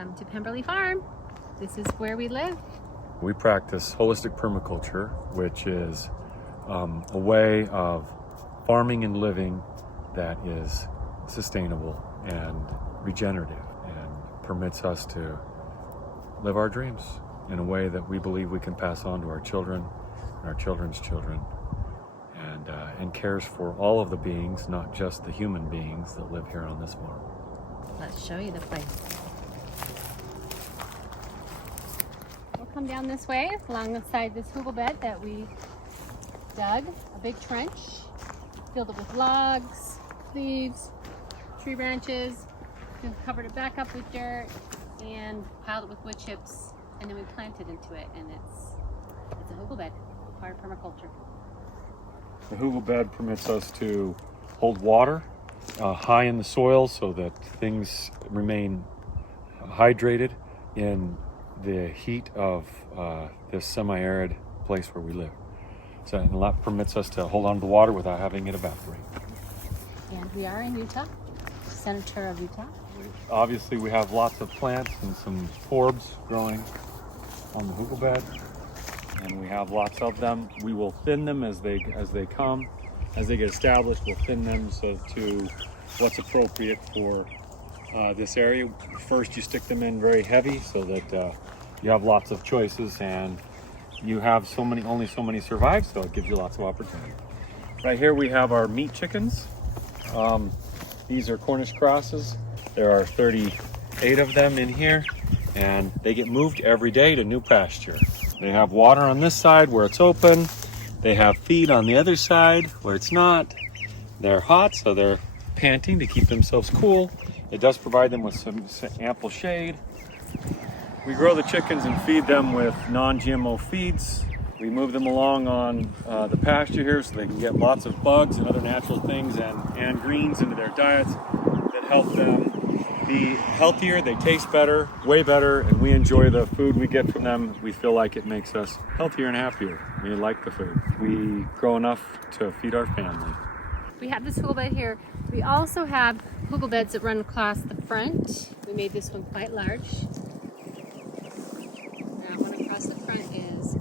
Welcome to Pemberley Farm. This is where we live. We practice holistic permaculture, which is a way of farming and living that is sustainable and regenerative and permits us to live our dreams in a way that we believe we can pass on to our children and our children's children, and cares for all of the beings, not just the human beings that live here on this farm. Let's show you the place. We'll come down this way along the side of this hugel bed that we dug, a big trench, filled it with logs, leaves, tree branches, then covered it back up with dirt and piled it with wood chips, and then we planted into it, and it's a hugel bed, part of permaculture. The hugel bed permits us to hold water high in the soil so that things remain hydrated in the heat of this semi-arid place where we live. So and that permits us to hold on to the water without having it evaporate. And we are in Utah, center of Utah. Obviously we have lots of plants and some forbs growing on the hugel bed, and we have lots of them. We will thin them as they come. As they get established, we'll thin them to what's appropriate for this area. First, you stick them in very heavy so that you have lots of choices, and you have only so many survive, so it gives you lots of opportunity. Right here we have our meat chickens. These are Cornish crosses. There are 38 of them in here, and they get moved every day to new pasture. They have water on this side where it's open. They have feed on the other side where it's not. They're hot, so they're panting to keep themselves cool. It does provide them with some ample shade. We grow the chickens and feed them with non-GMO feeds. We move them along on the pasture here so they can get lots of bugs and other natural things and greens into their diets that help them be healthier. They taste better, way better, and we enjoy the food we get from them. We feel like it makes us healthier and happier. We like the food. We grow enough to feed our family. We have this hugel bed here. We also have hugel beds that run across the front. We made this one quite large. That one across the front is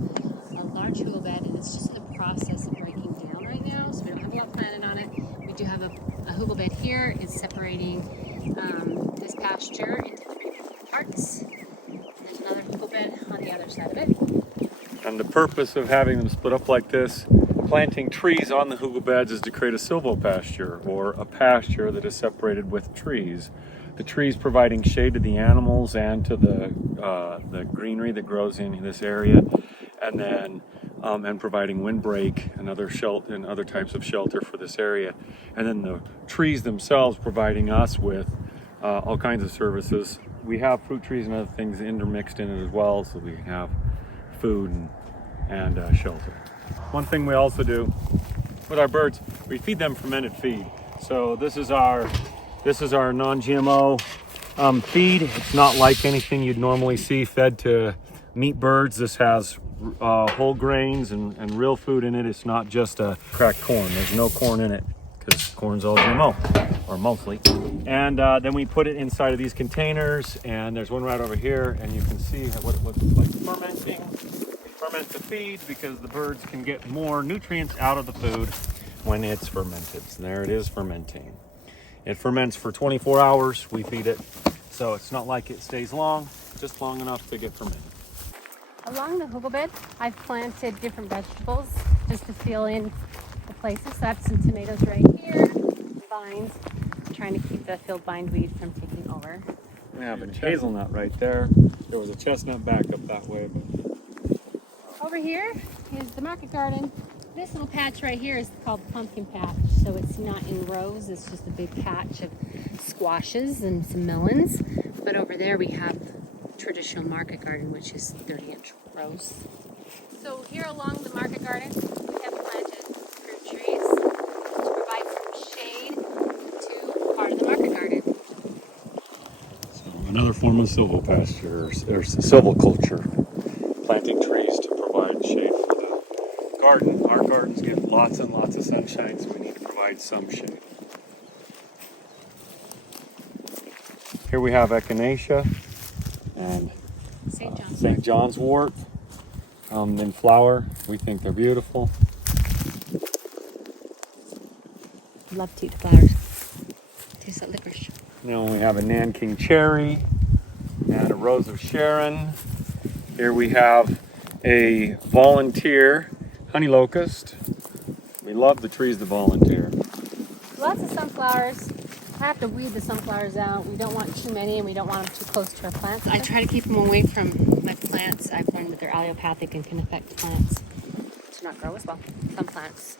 a large hugel bed, and it's just in the process of breaking down right now, so we don't have a lot planted on it. We do have a hugel bed here. It's separating this pasture into 3 parts. There's another hugel bed on the other side of it. And the purpose of having them split up like this, planting trees on the hugel beds, is to create a silvopasture, or a pasture that is separated with trees. The trees providing shade to the animals and to the greenery that grows in this area, and then and providing windbreak and other types of shelter for this area. And then the trees themselves providing us with all kinds of services. We have fruit trees and other things intermixed in it as well, so we can have food and shelter. One thing we also do with our birds, we feed them fermented feed. So this is our non-GMO feed. It's not like anything you'd normally see fed to meat birds. This has whole grains and real food in it. It's not just a cracked corn. There's no corn in it because corn's all GMO, or mostly. And then we put it inside of these containers, and there's one right over here, and you can see what it looks like fermenting. We ferment the feed because the birds can get more nutrients out of the food when it's fermented. So there it is, fermenting. It ferments for 24 hours. We feed it, so it's not like it stays long, just long enough to get fermented. Along the hugel bed, I've planted different vegetables just to fill in the places. So I have some tomatoes right here, vines. I'm trying to keep the field bindweed from taking over. We have a hazelnut right there. There was a chestnut back up that way. Over here is the market garden. This little patch right here is called pumpkin patch. So it's not in rows, it's just a big patch of squashes and some melons. But over there we have traditional market garden, which is 30-inch rows. So here along the market garden, we have planted fruit trees to provide some shade to part of the market garden. So another form of silvopasture, or silviculture, planting trees to provide shade for the garden. Our gardens get lots and lots of sunshine, so we need to provide some shade. Here we have echinacea. and St. John's wort in flower. We think they're beautiful. Love to eat the flowers. Tastes like licorice. Then we have a Nanking cherry and a rose of Sharon. Here we have a volunteer honey locust. We love the trees that volunteer. Lots of sunflowers. I have to weed the sunflowers out. We don't want too many and we don't want them too close to our plants. I try to keep them away from my plants. I've learned that they're allelopathic and can affect plants to not grow as well. Some plants.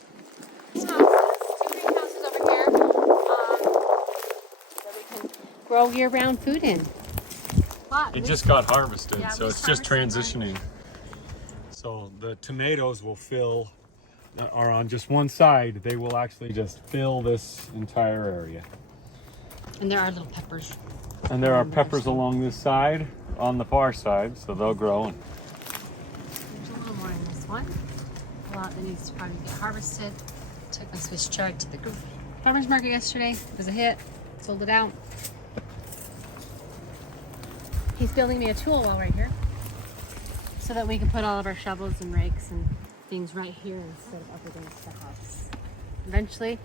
Two greenhouses over here that we can grow year-round food in. It just got harvested, Yeah, so it's just transitioning. So the tomatoes are on just one side. They will actually just fill this entire area. And there are little peppers. And there are peppers along this side, on the far side, so they'll grow. There's a little more in this one. A lot that needs to probably get harvested. Took my Swiss chard to the farmer's market yesterday. It was a hit. Sold it out. He's building me a tool while we're here so that we can put all of our shovels and rakes and things right here instead of up against the house. Eventually,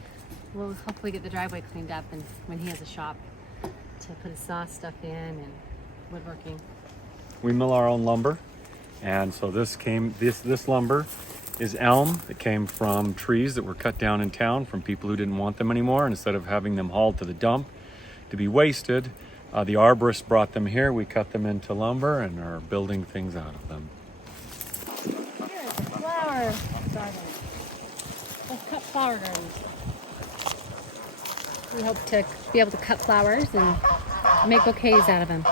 we'll hopefully get the driveway cleaned up and when he has a shop to put his saw stuff in and woodworking. We mill our own lumber, and so this lumber is elm. It came from trees that were cut down in town from people who didn't want them anymore, and instead of having them hauled to the dump to be wasted, the arborist brought them here. We cut them into lumber and are building things out of them. Here's a flower garden. We'll cut flower gardens. We hope to be able to cut flowers and make bouquets out of them.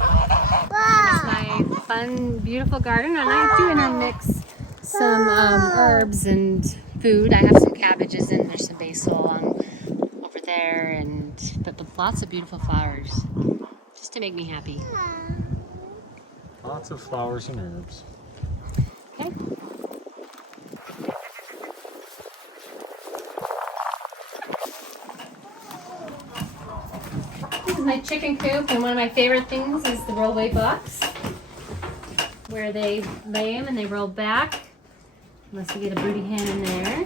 It's my fun, beautiful garden, and I do intermix some herbs and food. I have some cabbages and there's some basil over there, but lots of beautiful flowers, just to make me happy. Lots of flowers and herbs. Okay. This is my chicken coop, and one of my favorite things is the rollaway box, where they lay them and they roll back, unless we get a broody hen in there.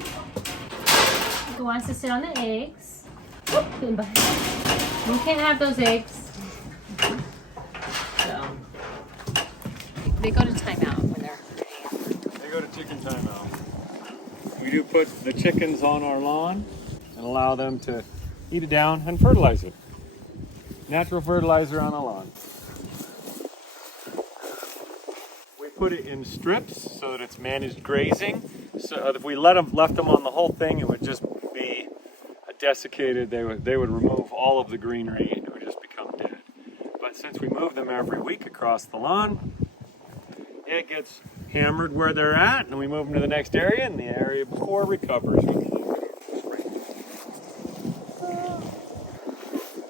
Who wants to sit on the eggs. Whoop, you can't have those eggs. So, they go to timeout when they're ready. They go to chicken timeout. We do put the chickens on our lawn and allow them to eat it down and fertilize it. Natural fertilizer on the lawn. We put it in strips so that it's managed grazing. So if we left them on the whole thing, it would just be desiccated. They would remove all of the greenery and it would just become dead. But since we move them every week across the lawn, it gets hammered where they're at, and we move them to the next area, and the area before recovers.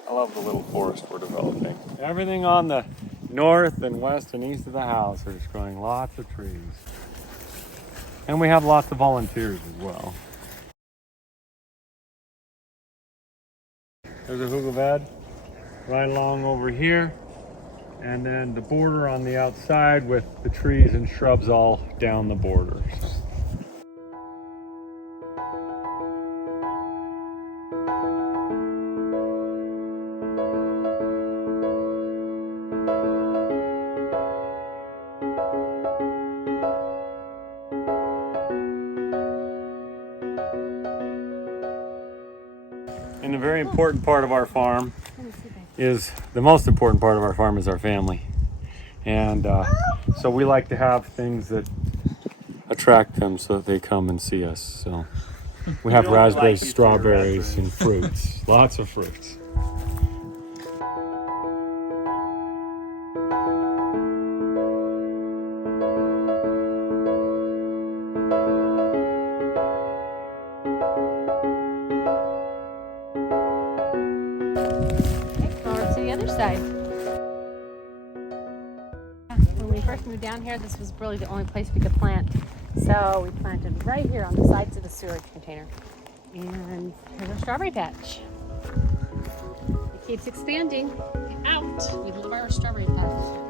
I love the little forest we're developing. Everything on the north and west and east of the house are just growing lots of trees. And we have lots of volunteers as well. There's a hugel right along over here, and then the border on the outside with the trees and shrubs all down the border. And a very important part of our farm the most important part of our farm is our family. And so we like to have things that attract them so that they come and see us. So we have raspberries, strawberries, and fruits. Lots of fruits. Side. When we first moved down here, this was really the only place we could plant. So we planted right here on the sides of the sewage container. And here's our strawberry patch. It keeps expanding. Ow! We love our strawberry patch.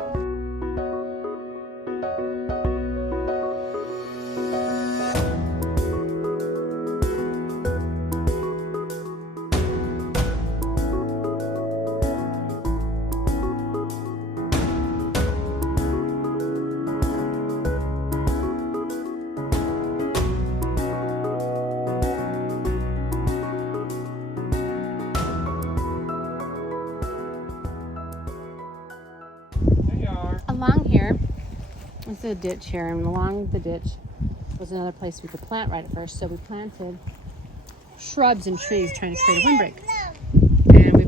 Along here, it's a ditch here, and along the ditch was another place we could plant right at first. So we planted shrubs and trees trying to create a windbreak. And we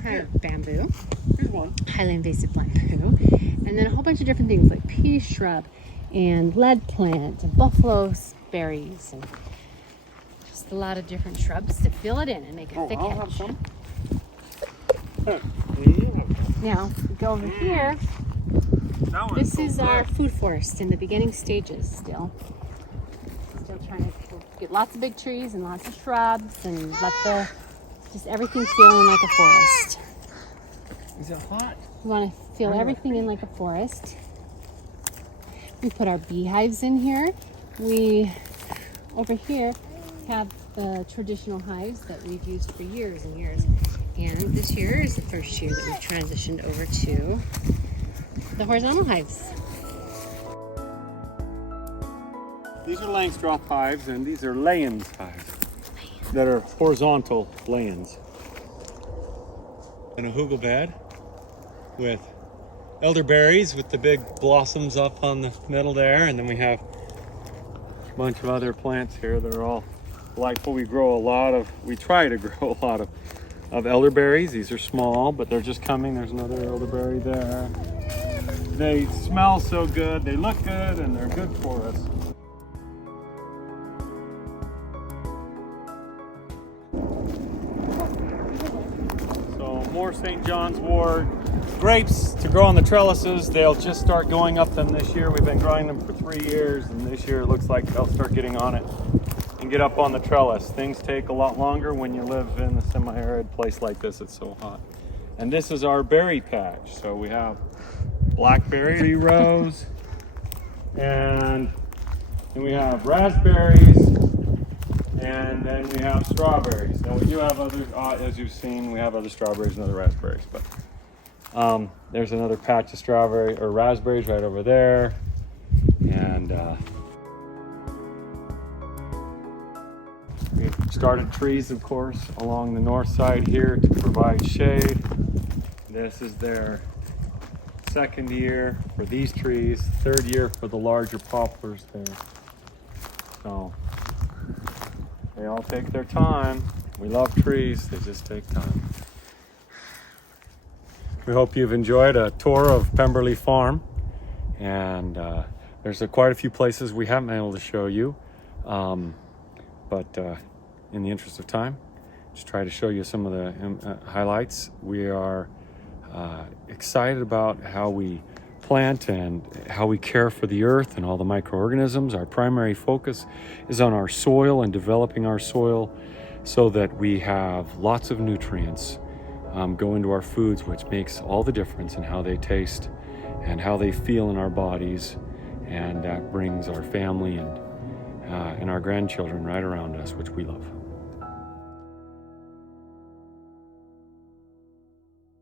planted bamboo, Here's one. highly invasive bamboo, and then a whole bunch of different things like pea shrub and lead plant and buffalo berries and just a lot of different shrubs to fill it in and make a thick I'll hedge. have some. Now, we go over here. This is our food forest in the beginning stages still. Still trying to get lots of big trees and lots of shrubs and let just everything feel in like a forest. Is it hot? We want to feel everything in like a forest. We put our beehives in here. We, over here, have the traditional hives that we've used for years and years. And this year is the first year that we've transitioned over to the horizontal hives. These are Langstroth hives, and these are Layens hives that are horizontal layens. And a hugel bed with elderberries with the big blossoms up on the middle there, and then we have a bunch of other plants here that are all delightful. We try to grow a lot of elderberries. These are small, but they're just coming. There's another elderberry there. They smell so good, they look good, and they're good for us. So more St. John's wort grapes to grow on the trellises. They'll just start going up them this year. We've been growing them for 3 years, and this year it looks like they'll start getting on it and get up on the trellis. Things take a lot longer when you live in a semi-arid place like this. It's so hot. And this is our berry patch. So we have blackberry 3 rows, and then we have raspberries, and then we have strawberries. Now we do have other, as you've seen, we have other strawberries and other raspberries, but there's another patch of strawberry or raspberries right over there, and we've started trees, of course, along the north side here to provide shade. This is their second year for these trees, third year for the larger poplars there. So they all take their time. We love trees, they just take time. We hope you've enjoyed a tour of Pemberley Farm, and there's quite a few places we haven't been able to show you, but in the interest of time, just try to show you some of the highlights. We are excited about how we plant and how we care for the earth and all the microorganisms. Our primary focus is on our soil and developing our soil so that we have lots of nutrients go into our foods, which makes all the difference in how they taste and how they feel in our bodies, and that brings our family and our grandchildren right around us, which we love.